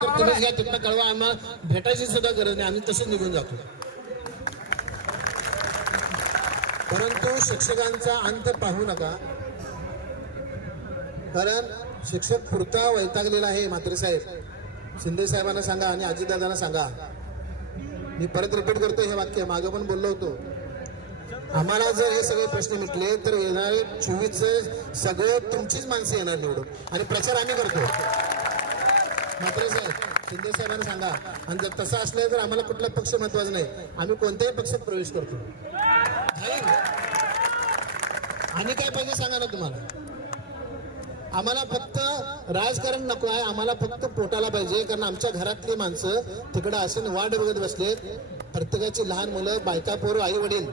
तुम्हीच घ्या तिथनं कळवा आम्हाला भेटायची सुद्धा गरज नाही आम्ही तसंच निघून जातो. परंतु शिक्षकांचा अंत पाहू नका. कारण शिक्षक पुरता वैतागलेला आहे मात्र साहेब. शिंदे साहेबांना सांगा आणि अजितदादांना सांगा. मी परत रिपीट करतो हे वाक्य मागे पण बोललो होतो. आम्हाला जर हे सगळे प्रश्न मिटले तर येणारे चोवीस सगळे तुमचीच माणसं येणार निवडून. आणि प्रचार आम्ही करतो. मात्र साहेब शिंदे साहेबांना सांगा. आणि जर तसं असलं तर आम्हाला कुठला पक्ष महत्त्वाचा नाही. आम्ही कोणत्याही पक्षात प्रवेश करतो. आणि काय पाहिजे सांगा ना तुम्हाला? आम्हाला फक्त राजकारण नको आहे. आम्हाला फक्त पोटाला पाहिजे. कारण आमच्या घरातली माणसं तिकडे असून वाट बघत बसलेत प्रत्येकाची लहान मुलं बायका पोरं आई वडील.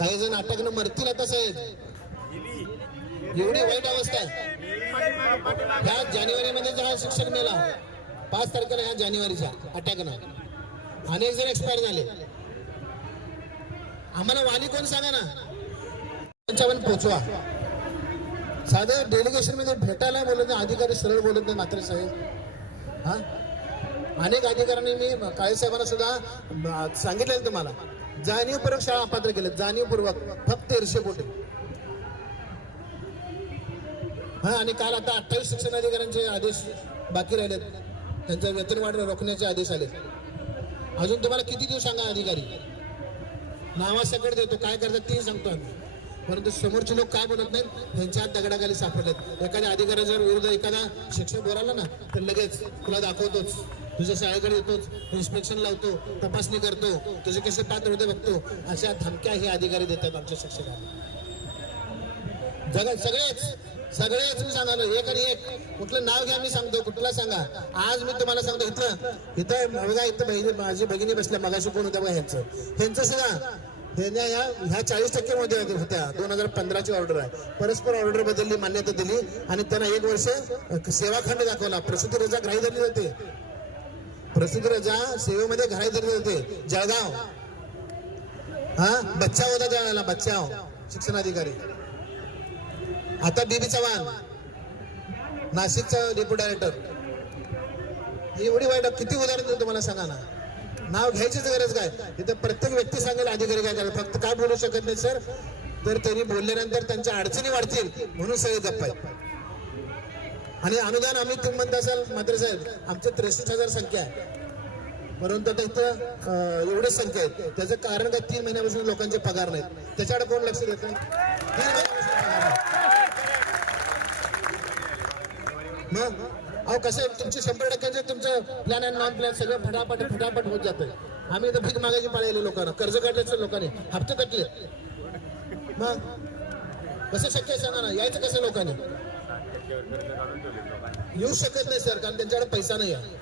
काही जण अटकनं मरतील आता साहेब. एवढी वाईट अवस्था आहे. ह्या जानेवारीमध्ये जो हा शिक्षक मेला पाच तारखेला ह्या जानेवारीच्या अटॅकनं अनेक जण एक्सपायर झाले. आम्हाला वाणी कोण सांगा ना? पंचावन्न पोचवा. साधं डेलिगेशनमध्ये भेटायला बोलत नाही अधिकारी सरळ बोलत नाही मात्र साहेब. हा? अनेक अधिकाऱ्यांनी मी काळे साहेबांना सुद्धा सांगितलेलं तुम्हाला. जाणीवपूर्वक शाळा अपात्र केलं. जाणीवपूर्वक. फक्त ईर्षे पोटे हा आणि काल आता अठ्ठावीस शिक्षण अधिकाऱ्यांचे आदेश बाकी राहिलेत. त्यांचं वेतनवाढ रोखण्याचे आदेश आले. अजून तुम्हाला किती दिवस सांगा अधिकारी? नावासकट देतो काय करतात ते सांगतो आम्ही. परंतु समोरचे लोक काय बोलत नाहीत त्यांच्या हात दगडाखाली सापडलेत. एखाद्या अधिकारी जर विरुद्ध एखादा शिक्षक बोलाला ना तर लगेच तुला दाखवतोच. तुझ्या शाळेकडे येतोच इन्स्पेक्शन लावतो तपासणी करतो तुझे कसे पात्र होते बघतो. अशा धमक्या हे अधिकारी देतात आमच्या शिक्षकांना. जगात सगळेच सगळेच मी सांगालो एक आणि एक. कुठलं नाव घ्या मी सांगतो. कुठला सांगा. आज मी तुम्हाला सांगतो इथं इथं बघा इथं बहिणी माझी भगिनी बसल्या मगाशी कोण होत्या बघा ह्यांचं. ह्यांचं सुद्धा ह्या या ह्या चाळीस टक्के मध्ये होत्या. दोन हजार पंधराची ऑर्डर आहे. परस्पर ऑर्डर बदलली मान्यता दिली. आणि त्यांना एक वर्ष सेवाखंड दाखवला. प्रसिद्ध रजा ग्राही धरली जाते. प्रसिद्ध रजा सेवेमध्ये ग्राही धरली जाते. जळगाव. हा? बच्चा होता त्यावेळेला बच्चा हो. शिक्षणाधिकारी. आता बीबी चव्हाण. नाशिकचा डेप्युटी डायरेक्टर. एवढी वाईट किती उदाहरण देऊ तुम्हाला सांगा ना. नाव घ्यायचीच गरज काय? इथं प्रत्येक व्यक्ती सांगेल अधिकारी काय करायला फक्त काय बोलू शकत नाही सर. तर तरी बोलल्यानंतर त्यांच्या अडचणी वाढतील म्हणून सगळे गप्प आहे आणि अनुदान आम्ही तुम्ही म्हणत असाल मात्र साहेब आमचे त्रेसष्ट हजार संख्या आहे. परंतु आता इथं एवढीच संख्या आहेत त्याचं कारण काय? तीन महिन्यापासून लोकांचे पगार नाहीत. त्याच्याकडे कोण लक्ष देतं तीन महिन्यापासून पगार नाही. मग? अहो कसं आहे, तुमचे शंभर टक्क्यांचे तुमचं प्लॅन अँड नॉन प्लॅन सगळं फटाफट फटाफट होत जातं आम्ही तर भीक मागायची पाळलेली लोकांना. कर्ज काढल्याचं लोकांनी. हप्ते कटले. मग? कसं शक्य आहे सांगा ना. यायचं कसं लोकांनी? येऊ शकत नाही सर कारण त्यांच्याकडे पैसा नाही आहे.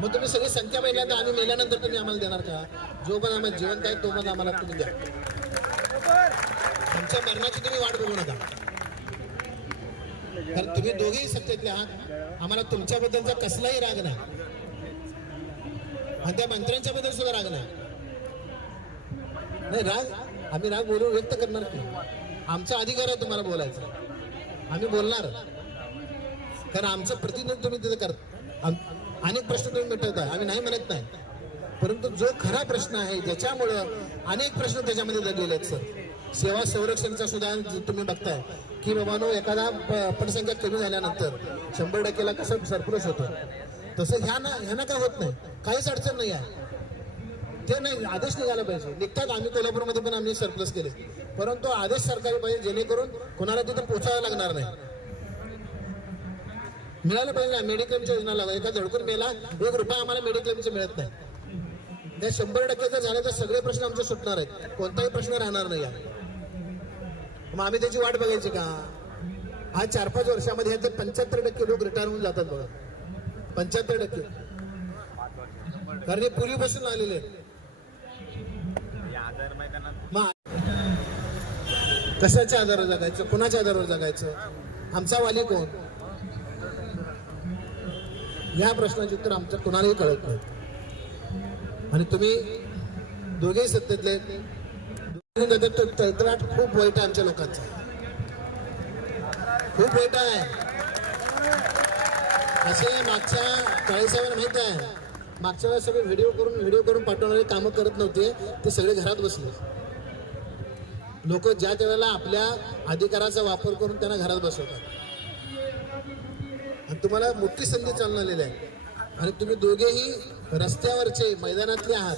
मग तुम्ही सगळी संख्या पहिल्यांदा आम्ही मेल्यानंतर तुम्ही आम्हाला देणार का? जो पण आम्हाला जिवंत आहे तो पण आम्हाला तुम्ही द्या. आमच्या मरणाची तुम्ही वाट बघू नका. कारण तुम्ही दोघेही सत्तेतले आहात. आम्हाला तुमच्याबद्दलचा कसलाही राग नाही. आणि त्या मंत्र्यांच्या बद्दल सुद्धा राग नाही. नाही राग आम्ही राग बोलून व्यक्त करणार की आमचा अधिकार आहे तुम्हाला बोलायचा. आम्ही बोलणार. कारण आमचं प्रतिनिधित्व तुम्ही तिथे करता. आम- अनेक प्रश्न तुम्ही मिटवताय. आम्ही नाही म्हणत नाही. परंतु जो खरा प्रश्न आहे ज्याच्यामुळं अनेक प्रश्न त्याच्यामध्ये दडलेले आहेत सर. सेवा संरक्षणचा सुद्धा तुम्ही बघताय. की बाबानो एखादा प- पटसंख्या कमी झाल्यानंतर शंभर टक्केला कसं सरप्लस होतं? तसं ह्या ना ह्यानं काय होत नाही. काहीच अडचण नाही आहे. ते नाही आदेश निघाला पाहिजे. निघतात आम्ही कोल्हापूरमध्ये पण आम्ही सरप्लस केले. परंतु आदेश सरकारी पाहिजे जेणेकरून कोणाला तिथं पोचायला लागणार नाही. मिळालं पाहिजे ना मेडिक्लेमच्या योजना लागा एका धडकून मेला एक रुपया आम्हाला मेडिक्लेमचे मिळत नाही. त्या शंभर टक्के जर झाले तर सगळे प्रश्न आमचे सुटणार आहेत. कोणताही प्रश्न राहणार नाही आहे. मग आम्ही त्याची वाट बघायची का? आज चार पाच वर्षामध्ये ह्याचे पंच्याहत्तर टक्के लोक रिटायर होऊन जातात बघा. पंच्याहत्तर टक्के. कारण हे पूर्वीपासून आलेले आहेत. मग कशाच्या आधारावर जगायचं? कोणाच्या आधारावर जगायचं? आमचा वाली कोण? या प्रश्नाचे उत्तर आमचं कोणालाही कळत नाही. आणि तुम्ही दोघेही सत्तेतले तळतळाट खूप वाईट आहे आमच्या लोकांचा. खूप वाईट आहे. असे मागच्या काळेसाहेबांना माहीत आहे. मागच्या वेळेस सगळे व्हिडिओ करून व्हिडिओ करून पाठवणारे कामं करत नव्हते. ते सगळे घरात बसले. लोक ज्या त्यावेळेला आपल्या अधिकाराचा वापर करून त्यांना घरात बसवतात. आणि तुम्हाला मोठी संधी चालून आलेली आहे. आणि तुम्ही दोघेही रस्त्यावरचे मैदानातले आहात.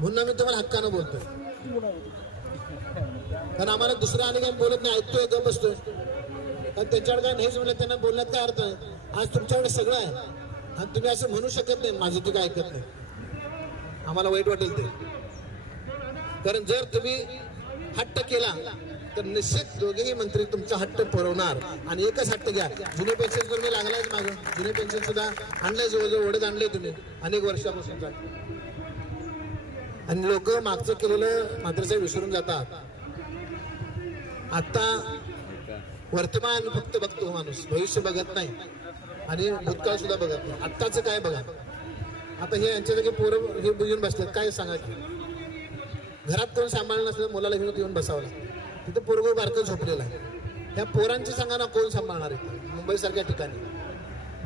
म्हणून आम्ही तुम्हाला हक्कानं बोलतोय. कारण आम्हाला दुसरं आणि काही बोलत नाही ऐकतोय गप बसतोय. कारण त्यांच्याकडे काय नाहीच म्हणलं त्यांना बोलण्यात काय अर्थ आहे? आज तुमच्याकडे सगळं आहे. आणि तुम्ही असं म्हणू शकत नाही माझं तू काय ऐकत नाही. आम्हाला वाईट वाटेल ते. कारण जर तुम्ही हट्ट केला तर निश्चित दोघेही मंत्री तुमचा हट्ट पुरवणार. आणि एकच हट्ट घ्या. जुने पेन्शन तुम्ही लागलायच मागं. जुने पेन्शन सुद्धा आणलंय जवळजवळ ओढत आणले तुम्ही. अनेक वर्षापासून आणि लोक मागचं केलेलं मात्र विसरून जातात. आता वर्तमान फक्त बघतो हो माणूस. भविष्य बघत नाही. आणि भूतकाळ सुद्धा बघत नाही. आत्ताचं काय बघा? आता हे यांच्या जागी पोरं हे येऊन बसतात काय सांगा की? घरात कोण सांभाळलं नसलं मुलाला घेऊन येऊन बसावं लागतं. तिथं पोरगो बारकं झोपलेलं आहे. ह्या पोरांची सांगा ना कोण सांभाळणार आहे मुंबईसारख्या ठिकाणी.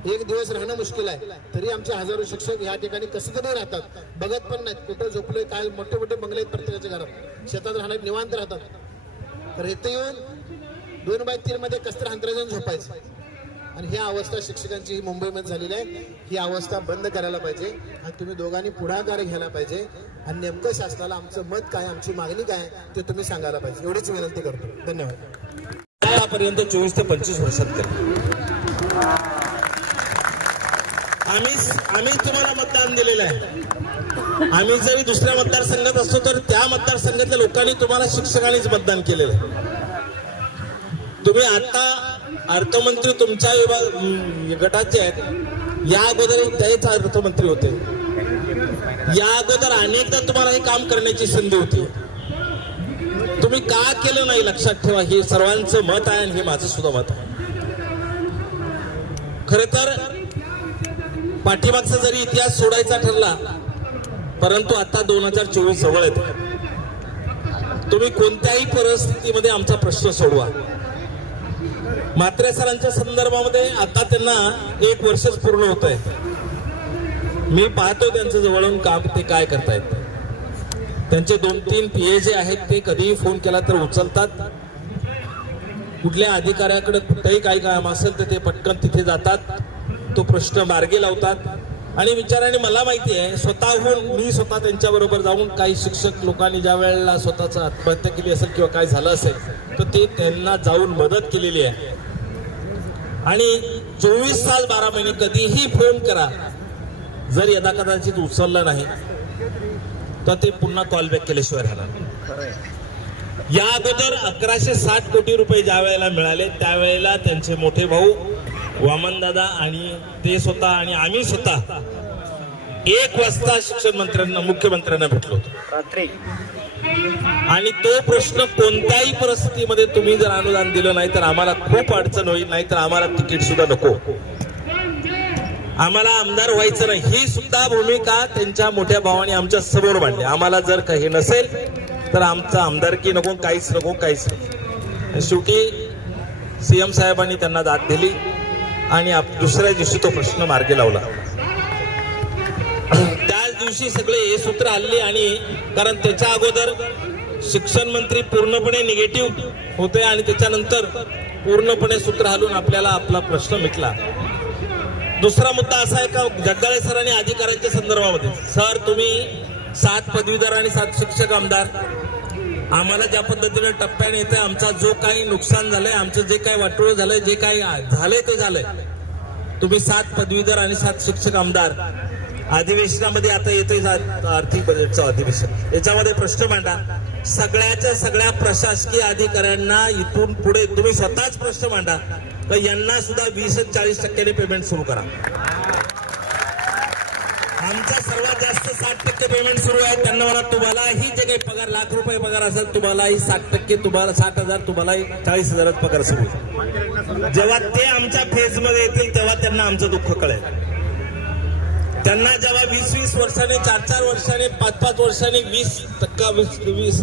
एक दिवस राहणं मुश्किल आहे. तरी आमचे हजारो शिक्षक ह्या ठिकाणी कसं तरी राहतात. बघत पण नाहीत. कुठं झोपलोय काय मोठे मोठे बंगले आहेत प्रत्येकाच्या घरात. शेतात राहण्यात निवांत राहतात. तर इथे येऊन दोन बाय तीन मध्ये कसं अंतराजून झोपायचं. आणि ही अवस्था शिक्षकांची ही मुंबईमध्ये झालेली आहे. ही अवस्था बंद करायला पाहिजे. आणि तुम्ही दोघांनी पुढाकार घ्यायला पाहिजे. आणि नेमकं शासनाला आमचं मत काय आमची मागणी काय ते तुम्ही सांगायला पाहिजे. एवढीच विनंती करतो. धन्यवाद. आतापर्यंत चोवीस ते पंचवीस वर्षात केलं आम्ही आम्ही तुम्हाला मतदान दिलेलं आहे. आम्ही जरी दुसऱ्या मतदारसंघात असतो तर त्या मतदारसंघातल्या लोकांनी तुम्हाला शिक्षकांनीच मतदान केलेलं आहे. तुम्ही आता अर्थमंत्री तुमच्या विभाग गटाचे आहेत. या अगोदर तेच अर्थमंत्री होते. या अगोदर अनेकदा तुम्हाला हे काम करण्याची संधी होती. तुम्ही का केलं नाही लक्षात ठेवा हे सर्वांचं मत आहे आणि हे माझं सुद्धा मत आहे. खर तर पाठीमागचा जरी इतिहास सोडायचा ठरला परंतु आता दोन हजार चोवीस जवळ येत. तुम्ही कोणत्याही परिस्थितीमध्ये आमचा प्रश्न सोडवा. मात्रे सरांच्या संदर्भामध्ये आता त्यांना एक वर्षच पूर्ण होत आहे. मी पाहतो त्यांचं जवळून काम ते काय करतायत. त्यांचे दोन तीन पीए जे आहेत ते कधीही फोन केला तर उचलतात. कुठल्या अधिकाऱ्याकडे कुठेही काही काम असेल तर ते पटकन तिथे जातात. तो प्रश्न मार्गी लावतात. आणि विचाराने मला माहिती आहे स्वतःहून मी स्वतः त्यांच्याबरोबर जाऊन काही शिक्षक लोकांनी ज्या वेळेला स्वतःच आत्महत्या केली असेल किंवा काय झालं असेल तर ते त्यांना जाऊन मदत केलेली आहे. आणि चोवीस तास बारा महिने कधीही फोन करा. जर यदा कदाचित उचलला नाही तर ते पुन्हा कॉल बॅक केल्याशिवाय राहणार या अगोदर अकराशे साठ कोटी रुपये ज्या वेळेला मिळाले त्यावेळेला त्यांचे मोठे भाऊ वामनदादा आणि ते स्वतः आणि आम्ही स्वतः एक वाजता शिक्षण मंत्र्यांना मुख्यमंत्र्यांना भेटलो होतो. रात्री. आणि तो प्रश्न कोणत्याही परिस्थितीमध्ये तुम्ही जर अनुदान दिलं नाही तर आम्हाला खूप अडचण होईल नाही तर आम्हाला तिकीट सुद्धा नको. आम्हाला आमदार व्हायचं नाही. ही सुद्धा भूमिका त्यांच्या मोठ्या भावाने आमच्यासमोर मांडली. आम्हाला जर काही नसेल तर आमचं आमदारकी नको काहीच नको काहीच नको. शेवटी सीएम साहेबांनी त्यांना दाद दिली. आणि आप- दुसऱ्या दिवशी तो प्रश्न मार्गी लावला. त्याच दिवशी सगळे हे सूत्र हल्ले आणि कारण त्याच्या अगोदर शिक्षण मंत्री पूर्णपणे निगेटिव्ह होते आणि त्याच्यानंतर पूर्णपणे सूत्र हलून आपल्याला आपला प्रश्न मिटला. दुसरा मुद्दा असा आहे का जगदाळे सरांनी अधिकाऱ्यांच्या संदर्भामध्ये सर तुम्ही सात पदवीधर आणि सात शिक्षक आमदार आम्हाला ज्या पद्धतीने टप्प्याने येते आमचा जो काही नुकसान झालंय आमचं जे काही वाटोळ झालंय जे काही झालंय ते झालंय. तुम्ही सात पदवीधर आणि सात शिक्षक आमदार अधिवेशनामध्ये आता येतोय आर्थिक बजेटचं अधिवेशन. याच्यामध्ये प्रश्न मांडा. सगळ्याच्या सगळ्या प्रशासकीय अधिकाऱ्यांना इथून पुढे तुम्ही स्वतःच प्रश्न मांडा. तर यांना सुद्धा वीस चाळीस टक्क्याने पेमेंट सुरू करा. आमचा सर्वात जास्त साठ टक्के पेमेंट सुरू आहे. त्यांना म्हणा तुम्हालाही जे काही पगार लाख रुपये पगार असेल तुम्हालाही साठ टक्के तुम्हाला साठ हजार तुम्हालाही चाळीस हजारात पगार सुरू जेव्हा ते आमच्या फेजमध्ये येतील तेव्हा त्यांना आमचं दुःख कळेल. त्यांना जेव्हा वीस वीस वर्षाने चार चार वर्षाने पाच पाच वर्षाने वीस टक्का वीस वीस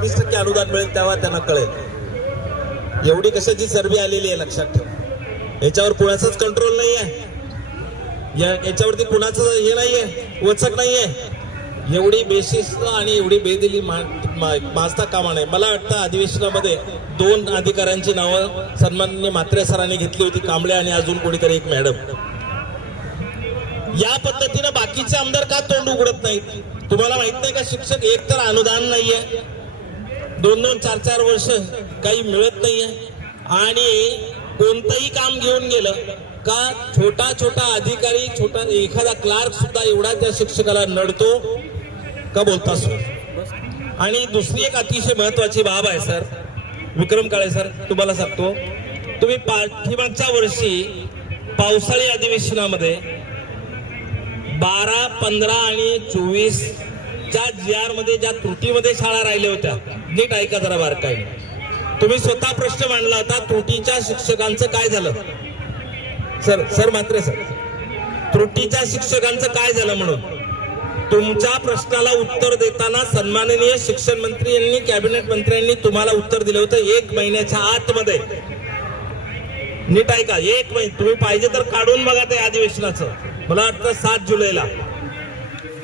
वीस टक्के अनुदान मिळेल तेव्हा त्यांना कळेल. एवढी कशाची चरबी आलेली आहे लक्षात ठेवा. याच्यावर कोणाचाच कंट्रोल नाही आहे या याच्यावरती कुणाचं हे नाहीये वचक नाहीये. एवढी बेशिस्त आणि एवढी बेदिली मा- माजता कामा नाही मला वाटतं अधिवेशनामध्ये दोन अधिकाऱ्यांची नावं सन्माननीय म्हात्रे सरांनी घेतली होती कांबळे आणि अजून कोणीतरी एक मॅडम. या पद्धतीनं बाकीचे आमदार का तोंड उघडत नाहीत? तुम्हाला माहीत नाही का शिक्षक एक तर अनुदान नाहीये. दोन दोन चार चार वर्ष काही मिळत नाहीये. आणि कोणतंही काम घेऊन गेलं का छोटा छोटा अधिकारी छोटा एखादा क्लार्क सुद्धा एवढा त्या शिक्षकाला नडतो? का बोलता आणि दुसरी एक अतिशय महत्वाची बाब आहे सर. विक्रम काळे सर तुम्हाला सांगतो. तुम्ही पाठीमागच्या वर्षी पावसाळी अधिवेशनामध्ये बारा पंधरा आणि चोवीस च्या जी आरमध्ये ज्या त्रुटीमध्ये शाळा राहिल्या होत्या नीट ऐका जरा बारकाई तुम्ही स्वतः प्रश्न मांडला होता त्रुटीच्या शिक्षकांचं काय झालं? सर सर मात्र सर त्रुटीच्या शिक्षकांचं काय झालं म्हणून? तुमच्या प्रश्नाला उत्तर देताना सन्माननीय शिक्षण मंत्री यांनी कॅबिनेट मंत्र्यांनी तुम्हाला उत्तर दिलं होतं एक महिन्याच्या आतमध्ये. नीट ऐका एक महिने तुम्ही पाहिजे तर काढून बघा ते अधिवेशनाचं. मला वाटतं सात जुलैला.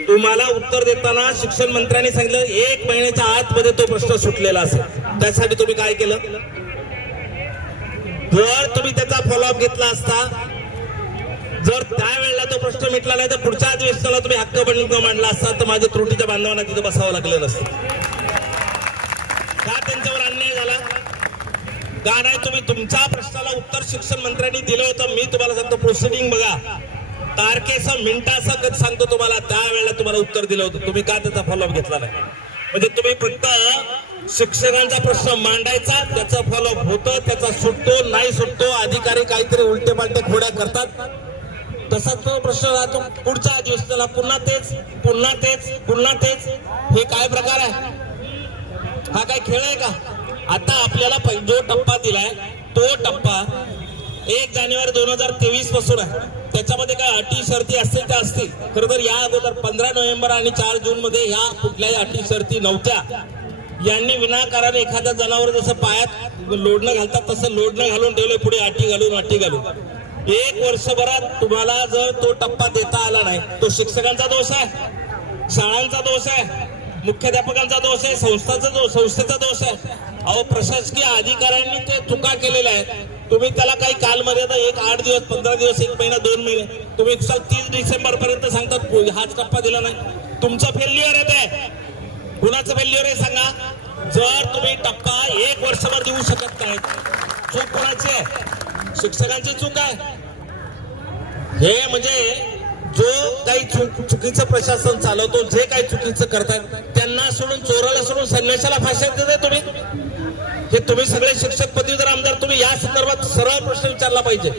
तुम्हाला उत्तर देताना शिक्षण मंत्र्यांनी सांगितलं एक महिन्याच्या आतमध्ये तो प्रश्न सुटलेला असेल. त्यासाठी तुम्ही काय केलं? जर तुम्ही त्याचा फॉलोअप घेतला असता जर त्यावेळेला तो प्रश्न मिटला नाही तर पुढच्या अधिवेशनाला तुम्ही हक्क बनवून मांडला असता तर माझ्या त्रुटीच्या बांधवांना तिथं बसावं लागलं नसतं. का त्यांच्यावर अन्याय झाला? का नाही तुम्ही तुमच्या प्रश्नाला उत्तर शिक्षण मंत्र्यांनी दिलं होतं? मी तुम्हाला सांगतो प्रोसिडिंग बघा. तारखेचं मिनिटासं सांगतो तुम्हाला. त्यावेळेला तुम्हाला उत्तर दिलं होतं. तुम्ही का त्याचा फॉलोअप घेतला नाही? म्हणजे तुम्ही फक्त शिक्षकांचा प्रश्न मांडायचा त्याचा फॉलोअप होतं त्याचा सुटतो नाही सुटतो अधिकारी काहीतरी उलटे पालटे खोड्या करतात. तसाच तो प्रश्न राहतो पुढच्या अधिवेशनाला पुन्हा तेच पुन्हा तेच पुन्हा तेच. हे काय प्रकार आहे? हा काय खेळ आहे का? आता आपल्याला जो टप्पा दिलाय तो टप्पा एक जानेवारी दोन हजार तेवीसपासून आहे. त्याच्यामध्ये काय अटी शर्ती असतील त्या असतील. खरं तर या अगोदर पंधरा नोव्हेंबर आणि चार जून मध्ये ह्या कुठल्याही अटी शर्ती नव्हत्या. यांनी विनाकाराने एखाद्या जनावर जसं पायात लोडणं घालतात तसं लोडणं घालून ठेवले पुढे अटी घालून अटी घालून. एक वर्षभरात तुम्हाला जर तो टप्पा देता आला नाही तो शिक्षकांचा दोष आहे शाळांचा दोष आहे मुख्याध्यापकांचा दोष आहे संस्थाचा दोष संस्थेचा दोष आहे. अहो प्रशासकीय अधिकाऱ्यांनी ते चुका केलेल्या आहेत. तुम्ही त्याला काही कालमर्यादा एक आठ दिवस पंधरा दिवस एक महिना दोन महिने तुम्ही तीस डिसेंबर पर्यंत सांगतात हाच टप्पा दिला नाही. तुमचं फेल्युअर येत आहे कुणाचं फेल्युअर आहे सांगा. जर तुम्ही टप्पा एक वर्षभर देऊ शकत नाही चूक कोणाची आहे? शिक्षकांची चूक आहे. हे म्हणजे जो काही चुकीचं प्रशासन चालवतो जे काही चुकीचं करतात त्यांना सोडून चोराला सोडून संन्याशाला फाशात देताय तुम्ही. हे तुम्ही सगळे शिक्षक पदवीधर आमदार तुम्ही या संदर्भात सरळ प्रश्न विचारला पाहिजे.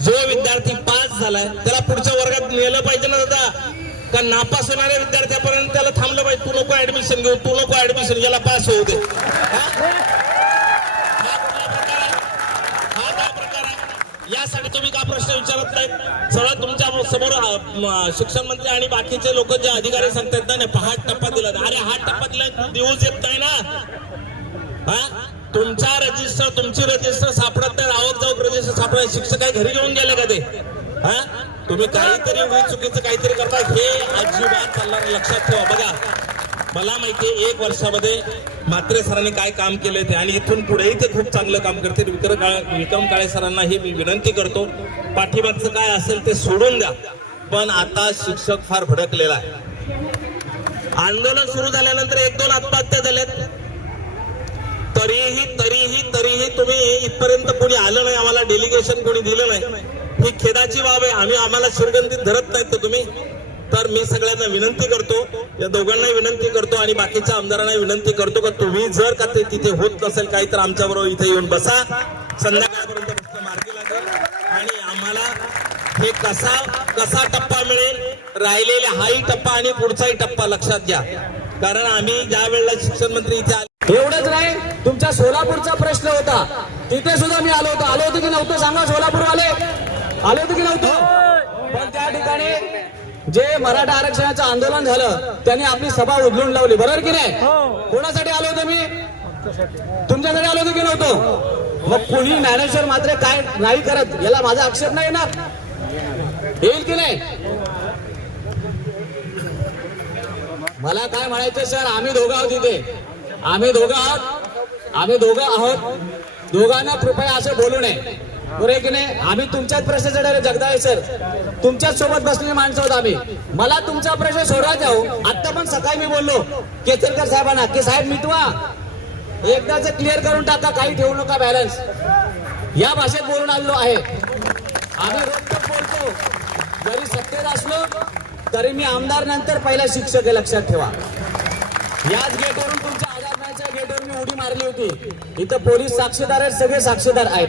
जो विद्यार्थी पास झालाय त्याला पुढच्या वर्गात नेलं पाहिजे ना दादा. का नापास होणाऱ्या विद्यार्थ्यापर्यंत त्याला थांबलं पाहिजे. तू नको ऍडमिशन घेऊ तू नको ऍडमिशन याला पास होऊ दे. हा? हा काय प्रकार आहे? यासाठी तुम्ही का प्रश्न विचारत नाहीत? सरळ तुमच्यासमोर शिक्षण मंत्री आणि बाकीचे लोक जे अधिकारी सांगतात ना हा टप्पा दिला अरे हा टप्पा दिला देऊच येत नाही ना. हा? तुमचा रजिस्टर तुमची रजिस्टर सापडत नाही. आवक जाऊक रजिस्टर सापडत शिक्षक काही घरी घेऊन गेले का ते? हा? तुम्ही काहीतरी उगाच चुकीचं काहीतरी करता हे अजिबात चालणार लक्षात ठेवा. बघा मला माहितीये एक वर्षामध्ये मात्रे सरांनी काय काम केले ते आणि इथून पुढेही ते खूप चांगलं काम करतील. विक्रम विक्रम काळे सरांना हे मी विनंती करतो पाठीमागचं काय असेल ते सोडून द्या. पण आता शिक्षक फार भडकलेला आहे. आंदोलन सुरू झाल्यानंतर एक दोन आत्महत्या झाल्यात. तरीही तरीही तरीही तुम्ही इथपर्यंत कोणी आलं नाही आम्हाला डेलिगेशन कोणी दिलं नाही. ही खेदाची बाब आहे. आम्ही आम्हाला शिरगंधीत धरत नाहीत तर तुम्ही? तर मी सगळ्यांना विनंती करतो या दोघांनाही विनंती करतो आणि बाकीच्या आमदारांना विनंती करतो का तुम्ही जर का ते तिथे होत नसेल काही तर आमच्या बरोबर इथे येऊन बसा. संध्याकाळपर्यंत प्रश्न मार्गी लागेल. आणि आम्हाला हे कसा कसा टप्पा मिळेल? राहिलेला हाही टप्पा आणि पुढचाही टप्पा लक्षात घ्या. कारण आम्ही ज्या वेळेला शिक्षण मंत्री इथे आले एवढंच नाही तुमच्या सोलापूरचा प्रश्न होता. तिथे सुद्धा मी आलो होतो. आलो होतो की नव्हतं सांगा सोलापूरवाले. आलो होतो की नव्हतं? पण त्या ठिकाणी जे मराठा आरक्षणाचं आंदोलन झालं त्यांनी आपली सभा उधळून लावली. बरोबर की नाही? कोणासाठी आलो होतो मी? तुमच्याकडे आलो होतो की नव्हतो? मग कोणी ज्ञानेश्वर मात्र काय नाही करत याला माझा आक्षेप नाही येणार? येईल की नाही? मला काय म्हणायचं सर आम्ही दोघं आहोत इथे. आम्ही दोघं आहोत. आम्ही दोघं आहोत. दोघांना कृपया असं बोलू नये. बरोबर आहे की नाही? आम्ही तुमच्याच प्रश्न चढवले जगदाळे सर. तुमच्याच सोबत बसलेली माणसं होत आम्ही. मला तुमचा प्रश्न सोडवायचा हो आता पण सकाळी मी बोललो केसरकर साहेबांना की साहेब मिटवा. एकदाच क्लिअर करून टाका काही ठेवू नका बॅलन्स या भाषेत बोलून आलेलो आहे. आम्ही रोखोक बोलतो. जरी सत्तेत असलो तरी मी आमदार नंतर पहिला शिक्षक आहे लक्षात ठेवा. याच गेटवरून तुमच्या आधार गेटवर मी उडी मारली होती. इथं पोलीस साक्षीदार आहेत सगळे साक्षीदार आहेत.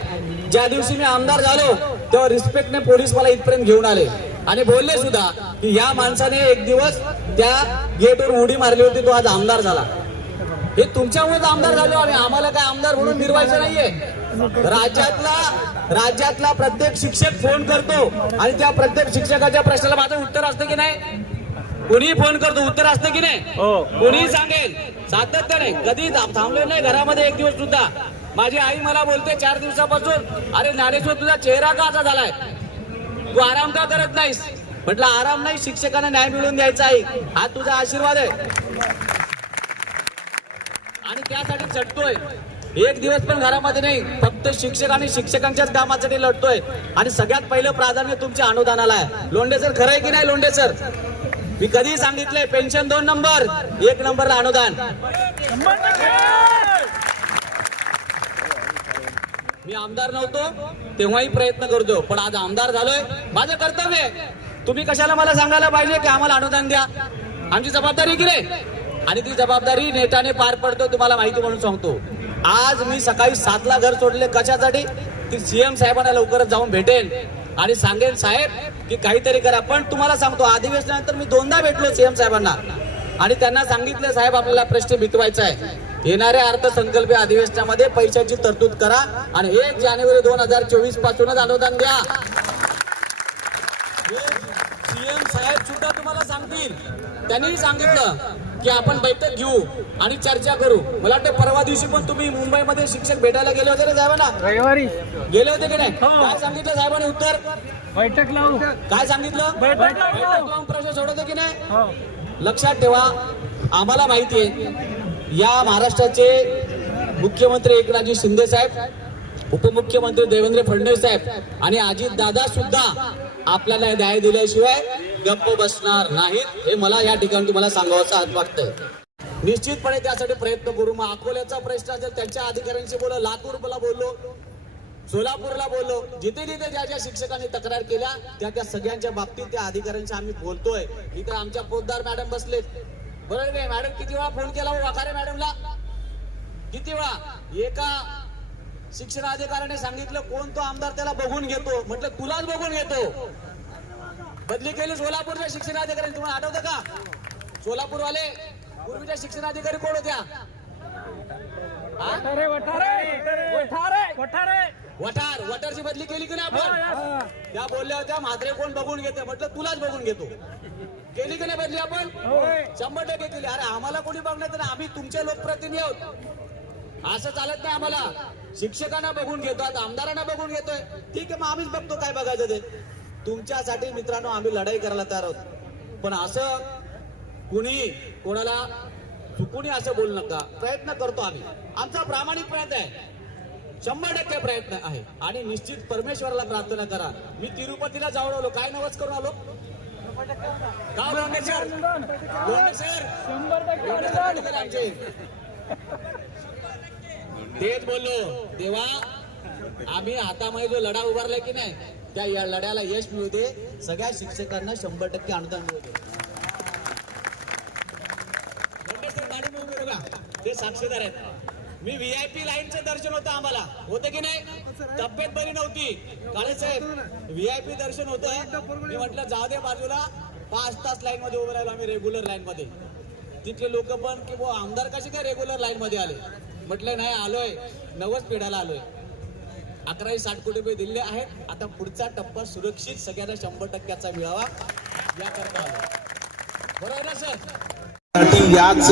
ज्या दिवशी मी आमदार झालो तेव्हा रिस्पेक्टने पोलीस मला इथपर्यंत घेऊन आले. आणि बोलले सुद्धा की या माणसाने एक दिवस त्या गेटवर उडी मारली होती तो आज आमदार झाला. हे तुमच्यामुळेच आमदार झालो आणि आम्हाला काय आमदार म्हणून मिरवायचं नाहीये. राज्यातला राज्यातला प्रत्येक शिक्षक फोन करतो आणि त्या प्रत्येक शिक्षकाच्या प्रश्नाला माझं उत्तर असतं की नाही? कोणी फोन करतो उत्तर असतं की नाही? कोणी सांगेल. सातत्याने. कधी थांबलो नाही घरामध्ये एक दिवस सुद्धा. माझी आई मला बोलते चार दिवसापासून अरे ज्ञानेश्वर तुझा चेहरा का असा झालाय? तू आराम का करत नाहीस? म्हटलं आराम नाही शिक्षकांना न्याय मिळवून द्यायचा आहे. हा तुझा आशीर्वाद आहे. आणि त्यासाठी चढतोय. एक दिवस पण घरामध्ये नाही फक्त शिक्षक आणि शिक्षकांच्याच कामासाठी लढतोय. आणि सगळ्यात पहिलं प्राधान्य तुमच्या अनुदानाला आहे. लोंढे सर खरं आहे की नाही लोंढे सर? मी कधी सांगितलंय पेन्शन दोन नंबर एक नंबरला अनुदान. मी आमदार नव्हतो तेव्हाही प्रयत्न करतो पण आज आमदार झालोय. माझं कर्तव्य आहे. तुम्ही कशाला मला सांगायला पाहिजे की आम्हाला अनुदान द्या? आमची जबाबदारी की रे आणि ती जबाबदारी नेटाने पार पडतो तुम्हाला माहिती म्हणून सांगतो. आज मी सकाळी सातला घर सोडले कशासाठी? ती सीएम साहेबांना लवकरच जाऊन भेटेल. आणि सांगेल साहेब की काहीतरी करा. पण तुम्हाला सांगतो अधिवेशनानंतर मी दोनदा भेटलो सीएम साहेबांना. आणि त्यांना सांगितलं साहेब आपल्याला प्रश्न मिटवायचा आहे. येणाऱ्या अर्थसंकल्पीय अधिवेशनामध्ये पैशाची तरतूद करा आणि एक जानेवारी दोन हजार चोवीस पासूनच अनुदान द्या. सीएम साहेब सुद्धा तुम्हाला सांगतील. त्यांनी सांगितलं की आपण बैठक घेऊ आणि चर्चा करू. मला वाटतं परवा दिवशी पण तुम्ही मुंबईमध्ये शिक्षक भेटायला गेले होते ना साहेबांना? रविवारी. गेले होते की नाही? काय सांगितलं साहेबांनी उत्तर? बैठक लावू. काय सांगितलं. बैठक लावून प्रश्न सोडवतो की नाही? हो. लक्षात ठेवा. आम्हाला माहिती आहे. या महाराष्ट्राचे मुख्यमंत्री एकनाथजी शिंदे साहेब उपमुख्यमंत्री देवेंद्र फडणवीस साहेब आणि अजित दादा सुद्धा आपल्याला न्याय दिल्याशिवाय गप्प बसणार नाहीत हे मला या ठिकाणी तुम्हाला सांगावंसं आज वाटतंय. निश्चितपणे त्यासाठी प्रयत्न करू. मग अकोल्याचा प्रश्न असेल त्यांच्या अधिकाऱ्यांशी बोललो लातूरला बोललो सोलापूरला बोललो जिथे जिथे ज्या ज्या शिक्षकांनी तक्रार केल्या त्या त्या सगळ्यांच्या बाबतीत त्या अधिकाऱ्यांशी आम्ही बोलतोय. इथे आमच्या पोतदार मॅडम बसलेत. बरोबर नाही मॅडम किती वेळा फोन केला हो? वाखारे मॅडमला किती वेळा? एका शिक्षण अधिकाऱ्याने सांगितलं कोण तो आमदार त्याला बघून घेतो? म्हटलं तुलाच बघून घेतो. बदली केली सोलापूरच्या शिक्षण अधिकारी तुम्हाला आठवतं का? सोलापूरवाले पूर्वीच्या शिक्षण अधिकारी कोण होत्या? वठारे वठारे वठारे वठारे. वठार वठारची बदली केली की नाही आपण? त्या बोलल्या होत्या म्हात्रे कोण बघून घेते? म्हटलं तुलाच बघून घेतो. केली की नाही बदली आपण? शंभर टक्के केली. अरे आम्हाला कोणी बघण्यात नाही आम्ही तुमचे लोकप्रतिनिधी आहोत. असं चालत नाही आम्हाला. शिक्षकांना बघून घेतो आमदारांना बघून घेतोय. ठीक आहे मग आम्हीच बघतो काय बघायचं ते. तुमच्यासाठी मित्रांनो आम्ही लढाई करायला तयार आहोत. पण असं कुणी कोणाला चुकून असं बोलू नका. प्रयत्न करतो आम्ही. आमचा प्रामाणिक प्रयत्न आहे. शंभर टक्के प्रयत्न आहे. आणि निश्चित परमेश्वराला प्रार्थना करा. मी तिरुपतीला जाऊन आलो. काय नवस करून आलो? का सर लोंढे सर टक्के सर आमचे तेच बोललो तेव्हा आम्ही हातामध्ये जो लढा उभारलाय की नाही त्या या लढ्याला यश मिळू दे सगळ्या शिक्षकांना शंभर टक्के अनुदान मिळू दे सर ते साक्षीदार आहेत. मी व्हीआयपी लाईनचं दर्शन होतं आम्हाला. होतं की नाही? तब्येत बरी नव्हती. काळे साहेब व्हीआयपी दर्शन होतं. मी म्हटलं जाऊ दे बाजूला. पाच तास लाईन मध्ये उभे राहिलो आम्ही रेग्युलर लाईन मध्ये. तिथले लोक पण की आमदार कसे काय रेग्युलर लाईन मध्ये आले? म्हटलं नाही आलोय. नवच पिढ्याला आलोय. अकराशे साठ कोटी रुपये दिले आहेत. आता पुढचा टप्पा सुरक्षित सगळ्यांना शंभर टक्क्याचा मिळावा. याकरता आलो बरोबर ना सर? याच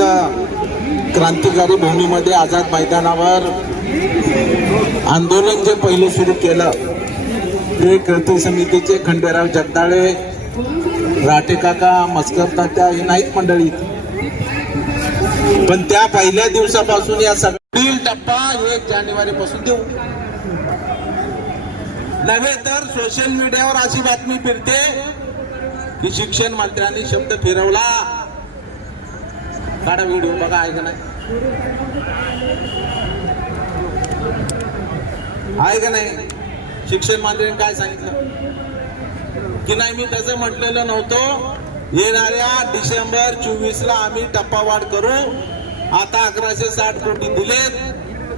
क्रांतिकारी भूमीमध्ये आझाद मैदानावर आंदोलन जे पहिले सुरू केलं ते कृती समितीचे खंडेराव जगदाळे राठे काका मस्कर तात्या ही नाहीत मंडळी. पण त्या पहिल्या दिवसापासून या सगळी टप्पा एक जानेवारी पासून देऊ. नव्हे तर सोशल मीडियावर अशी बातमी फिरते की शिक्षण मंत्र्यांनी शब्द फिरवला. काढा व्हिडिओ बघा आहे का नाही आहे का नाही? शिक्षण मंत्र्यांनी काय सांगितलं? की नाही मी तसं म्हटलेलं नव्हतं. येणाऱ्या डिसेंबर चोवीस ला आम्ही टप्पावाढ करू. आता अकराशे साठ कोटी दिलेत.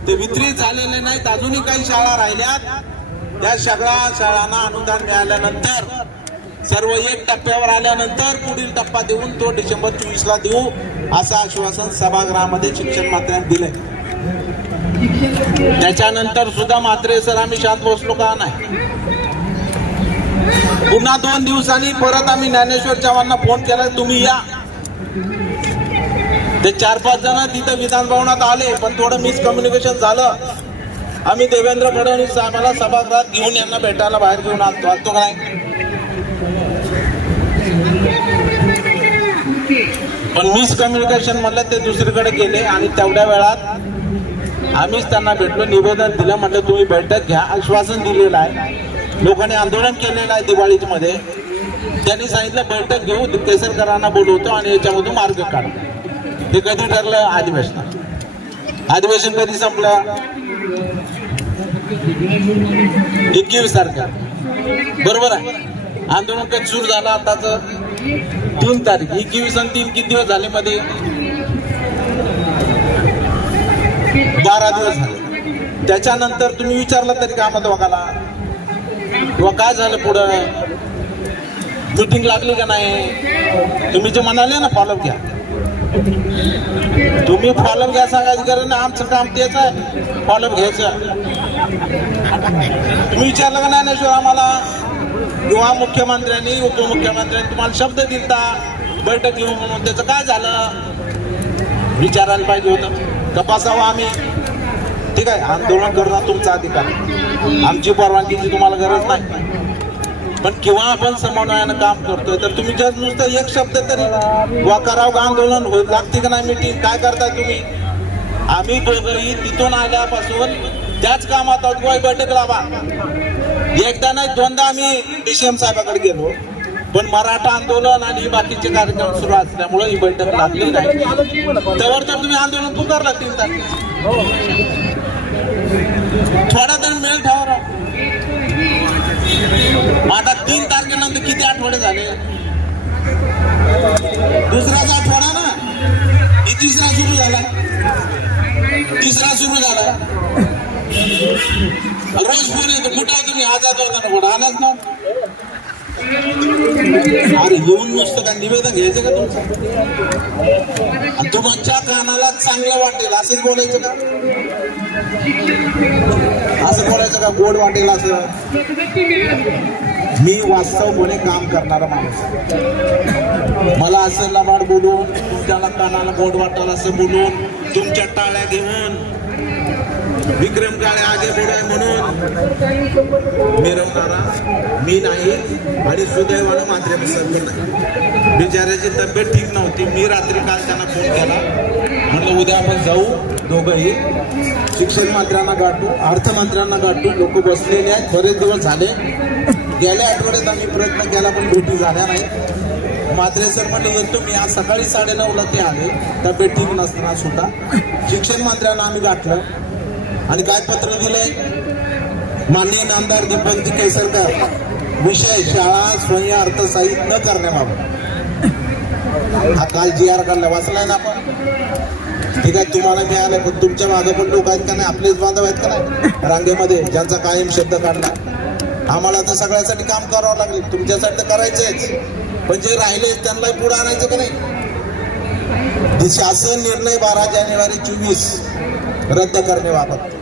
ते वितरित झालेले नाहीत. अजूनही काही शाळा राहिल्यात. त्या सगळ्या शाळांना अनुदान मिळाल्यानंतर सर्व एक टप्प्यावर आल्यानंतर पुढील टप्पा देऊन तो डिसेंबर चोवीस ला देऊ असं आश्वासन सभागृहामध्ये शिक्षण मंत्र्यांनी दिलंय. त्याच्यानंतर सुद्धा मात्रे सर आम्ही शांत बसलो का नाही? पुन्हा दोन दिवसांनी परत आम्ही ज्ञानेश्वर चव्हाणना फोन केला तुम्ही या. ते चार पाच जण तिथं विधान भवनात आले पण थोडं मिसकम्युनिकेशन झालं. आम्ही देवेंद्र फडणवीस साहेबाला सभागृहात घेऊन यांना भेटायला बाहेर घेऊन आलतो. आलतो का नाही? पण मिसकम्युनिकेशन म्हणलं ते दुसरीकडे गेले आणि तेवढ्या वेळात आम्हीच त्यांना भेटलो निवेदन दिलं म्हटलं तुम्ही बैठक घ्या. आश्वासन दिलेलं आहे. लोकांनी आंदोलन केलेलं आहे दिवाळीत मध्ये त्यांनी सांगितलं बैठक घेऊ केसरकरांना बोलवतो आणि याच्यामधून मार्ग काढ. ते कधी ठरलं? अधिवेशनात अधिवेशन कधी संपलं? एकवीस तारखा बरोबर आहे. आंदोलन कधी सुरू झालं आताच? तीन तारीख. एकवीस आणि तीन किती दिवस झाले मध्ये? बारा दिवस झाले. त्याच्यानंतर तुम्ही विचारलं तरी कामात बघाला किंवा काय झालं पुढं? मीटिंग लागली का नाही? तुम्ही जे म्हणाले ना फॉलोअप घ्या. तुम्ही फॉलोअप घ्या सांगायची गरज ना आमचं काम तेच आहे. फॉलोअप घ्यायचं. तुम्ही विचारलं का ज्ञानेश्वर आम्हाला? किंवा मुख्यमंत्र्यांनी उपमुख्यमंत्र्यांनी तुम्हाला शब्द दिलता? बैठक घेऊ म्हणून त्याचं काय झालं? विचारायला पाहिजे होतं. तपासावा आम्ही. ठीक आहे आंदोलन करणं तुमचा अधिकार. आमची परवानगीची तुम्हाला गरज नाही. पण किंवा आपण समन्वयानं काम करतोय तर तुम्ही जर नुसतं एक शब्द तरी वा करावं का आंदोलन होत लागते का नाही मिटिंग काय करताय तुम्ही? आम्ही दोघंही तिथून आल्यापासून त्याच कामात अगोय बैठक लावा. एकदा नाही दोनदा आम्ही डी सी एम साहेबाकडे गेलो. पण मराठा आंदोलन आणि बाकीचे कार्यक्रम सुरू असल्यामुळे ही बैठक लागली नाही. त्यावर तर तुम्ही आंदोलन पुकारला तीन तारखेला. थोडा तर मेल ठेवा. मग आता तीन तारखेनंतर किती आठवडे झाले? दुसराच आठवडा ना ही तिसरा सुरू झाला. तिसरा सुरू झाला. रोज फोन येतो कुठं तुम्ही आजाद होता ना कुठं आलाच ना अरे येऊन नुसतं का? निवेदन घ्यायचं का तुमचं? आणि तुमच्या कानाला चांगलं वाटेल असंच बोलायचं का? असं बोलायचं का? गोड वाटेल असं? मी वास्तवपणे काम करणारा माणूस मला असं लबाड बोलून तुमच्याला कानाला गोड वाटेल असं बोलून तुमच्या टाळ्या घेऊन विक्रम काळे आगे पुढे म्हणून. मिरवणारा मी नाही आणि सुदैवानं मात्र सरकार नाही. बिचाऱ्याची तब्येत ठीक नव्हती. मी रात्री काल त्यांना फोन केला. म्हटलं उद्या आपण जाऊ दोघंही. शिक्षण मंत्र्यांना गाठू अर्थमंत्र्यांना गाठू. लोक बसलेले आहेत. बरेच दिवस झाले. गेल्या आठवड्यात आम्ही प्रयत्न केला पण भेटी झाल्या नाही मात्रे सर म्हटलं जर तुम्ही आज सकाळी साडेनऊला ते आले. तब्येत ठीक नसताना सुद्धा. शिक्षण मंत्र्यांना आम्ही गाठलं. आणि काय पत्र दिलंय. माननीय नामदार दीपकजी केसरकर विषय शाळा स्वयं अर्थसाहित न करण्याबाबत. हा काल जी आर काढला वाचलाय ना आपण? ठीक आहे तुम्हाला मिळालं पण तुमच्या मागे पण लोक आहेत का नाही? आपलेच बांधव आहेत का नाही? रांगेमध्ये ज्यांचा कायम शब्द काढला. आम्हाला तर सगळ्यासाठी काम करावं लागेल. तुमच्यासाठी तर करायचंच पण जे राहिले त्यांना पुढे आणायचं का नाही? शासन निर्णय बारा जानेवारी चोवीस रद्द करण्याबाबत.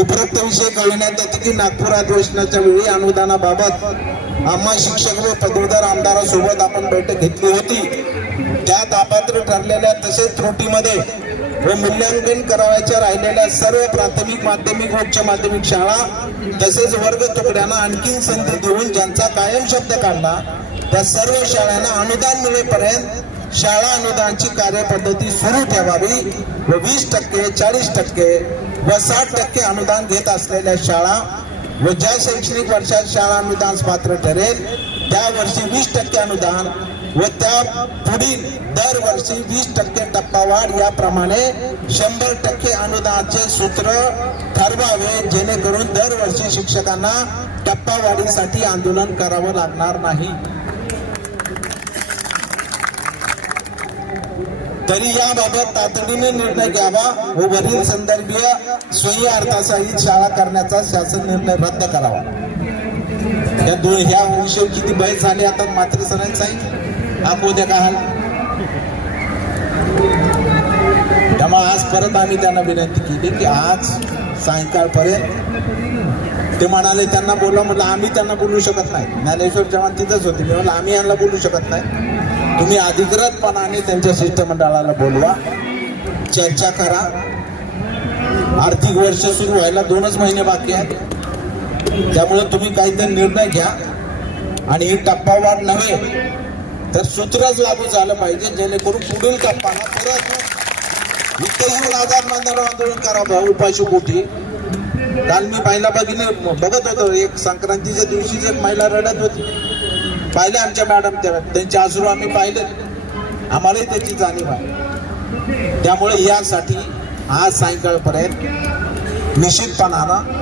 उपरोक्त विषय कळवण्यात येते की नागपूर अधिवेशनाच्या वेळी अनुदानाबाबत आम्हा शिक्षक व पदवीधर आमदारासोबत आपण बैठक घेतली होती. त्यात अपात्र ठरलेल्या तसेच त्रुटीमध्ये व मूल्यांकन करावयाच्या राहिलेल्या सर्व प्राथमिक माध्यमिक उच्च माध्यमिक शाळा तसेच वर्ग तुकड्यांना आणखीन संधी देऊन ज्यांचा कायम शब्द काढला त्या सर्व शाळांना अनुदान मिळेपर्यंत शाळा अनुदानची कार्यपद्धती सुरू ठेवावी व वीस टक्के चाळीस टक्के व साठ टक्के अनुदान घेत असलेल्या शाळा व ज्या शैक्षणिक वर्षात शाळा अनुदान पात्र ठरेल त्या वर्षी वीस टक्के अनुदान व त्या पुढील दरवर्षी वीस टक्के टप्पावाढ याप्रमाणे शंभर टक्के अनुदानाचे सूत्र ठरवावे जेणेकरून दरवर्षी शिक्षकांना टप्पावाढीसाठी आंदोलन करावं लागणार नाही. तरी याबाबत तातडीने निर्णय घ्यावा व वरील संदर्भीय सोयी अर्थासहित शाळा करण्याचा शासन निर्णय रद्द करावा. या दोन ह्या विषयी किती बहस झाली आता मात्र सरांचाही दाखवू द्या का त्यामुळे आज परत आम्ही त्यांना विनंती केली की आज सायंकाळपर्यंत ते म्हणाले त्यांना बोला म्हटलं आम्ही त्यांना बोलू शकत नाही. ज्ञानेश्वर जवान तिथंच होते. मी म्हटलं आम्ही यांना बोलू शकत नाही. तुम्ही अधिकृतपणाने त्यांच्या शिष्टमंडळाला बोलवा. चर्चा करा. आर्थिक वर्ष सुरू व्हायला दोनच महिने बाकी आहेत. त्यामुळे तुम्ही काहीतरी निर्णय घ्या. आणि ही टप्पावाढ नव्हे तर सूत्रच लागू झालं पाहिजे जेणेकरून पुढील टप्पाला परत इतरही आधार आझाद आंदोलन करावं उपाशी पोटी काल मी महिला भगिनी बघत होतो एक संक्रांतीच्या दिवशीच एक महिला रडत होती. पाहिलं आमच्या मॅडम त्या त्यांचे आसरू आम्ही पाहिले. आम्हालाही त्याची जाणीव आहे. त्यामुळे यासाठी आज सायंकाळपर्यंत निश्चितपणानं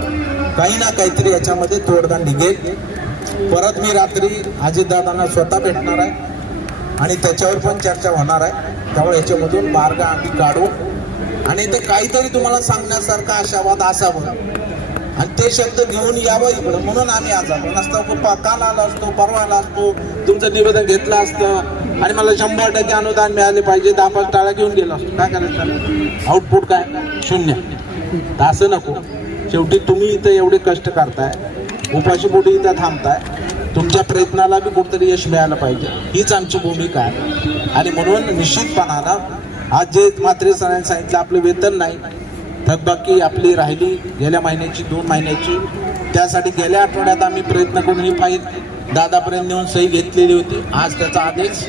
काही ना काहीतरी याच्यामध्ये तोडगा निघेल. परत मी रात्री अजितदादांना स्वतः भेटणार आहे आणि त्याच्यावर पण चर्चा होणार आहे. त्यामुळे याच्यामधून मार्ग आम्ही काढू. आणि ते काहीतरी तुम्हाला सांगण्यासारखा आशावाद असावं. आणि ते शब्द घेऊन यावं इकडं. म्हणून आम्ही आज आलो. नसतं प- काल आला असतो परवा आला असतो. तुमचं निवेदन घेतलं असतं. आणि मला शंभर टक्के अनुदान मिळाले पाहिजे. दहा पाच टाळा घेऊन गेलो असतो. काय करायचं आउटपुट काय? शून्य. असं नको. शेवटी तुम्ही इथं एवढे कष्ट करताय. उपाशी पुढे इथं थांबताय. तुमच्या प्रयत्नाला बी कुठतरी यश मिळालं पाहिजे. हीच आमची भूमिका आहे. आणि म्हणून निश्चितपणानं आज जे मात्रे सरांनी सांगितलं आपलं वेतन नाही. थकबाकी आपली राहिली गेल्या महिन्याची दोन महिन्याची. त्यासाठी गेल्या आठवड्यात आम्ही प्रयत्न करून ही फाईल दादापर्यंत नेऊन सही घेतलेली होती. आज त्याचा आदेश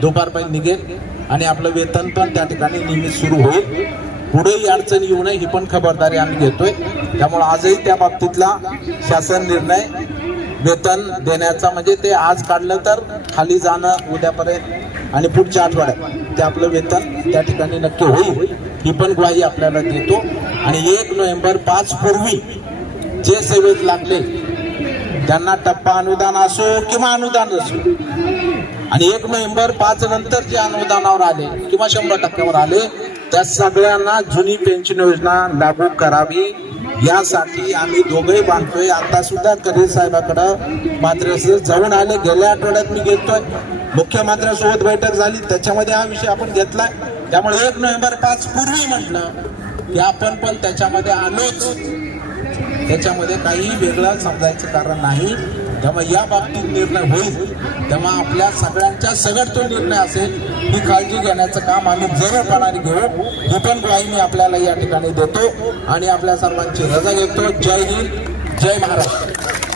दुपारपर्यंत निघेल आणि आपलं वेतन पण त्या ठिकाणी नियमित सुरू होईल. पुढेही अडचण येऊ नये ही पण खबरदारी आम्ही घेतोय. त्यामुळे आजही त्या बाबतीतला शासन निर्णय वेतन देण्याचा म्हणजे ते आज काढलं तर खाली जाणं उद्यापर्यंत आणि पुढच्या आठवड्यात ते आपलं वेतन त्या ठिकाणी नक्की होईल ही पण ग्वाही आपल्याला देतो. आणि एक नोव्हेंबर पाच पूर्वी जे सेवेत लागले त्यांना टप्पा अनुदान असो किंवा अनुदान असो. आणि एक नोव्हेंबर पाच नंतर जे अनुदानावर आले किंवा शंभर टक्क्यावर आले त्या सगळ्यांना जुनी पेन्शन योजना लागू करावी. यासाठी आम्ही दोघंही बांधतोय. आता सुद्धा करीर साहेबाकडं मात्र जाऊन आले. गेल्या आठवड्यात मी घेतोय. मुख्यमंत्र्यांसोबत बैठक झाली. त्याच्यामध्ये हा विषय आपण घेतलाय. त्यामुळे एक नोव्हेंबर पाच पूर्वी म्हटलं की आपण पण त्याच्यामध्ये आलोच. त्याच्यामध्ये काही वेगळं समजायचं कारण नाही. तेव्हा या बाबतीत निर्णय होईल तेव्हा आपल्या सगळ्यांच्या सगळं तो निर्णय असेल ही काळजी घेण्याचं काम आम्ही जरूरपणाने घेऊ. ही पण ग्वाही मी आपल्याला या ठिकाणी देतो आणि आपल्या सर्वांची रजा घेतो. जय हिंद जय महाराष्ट्र.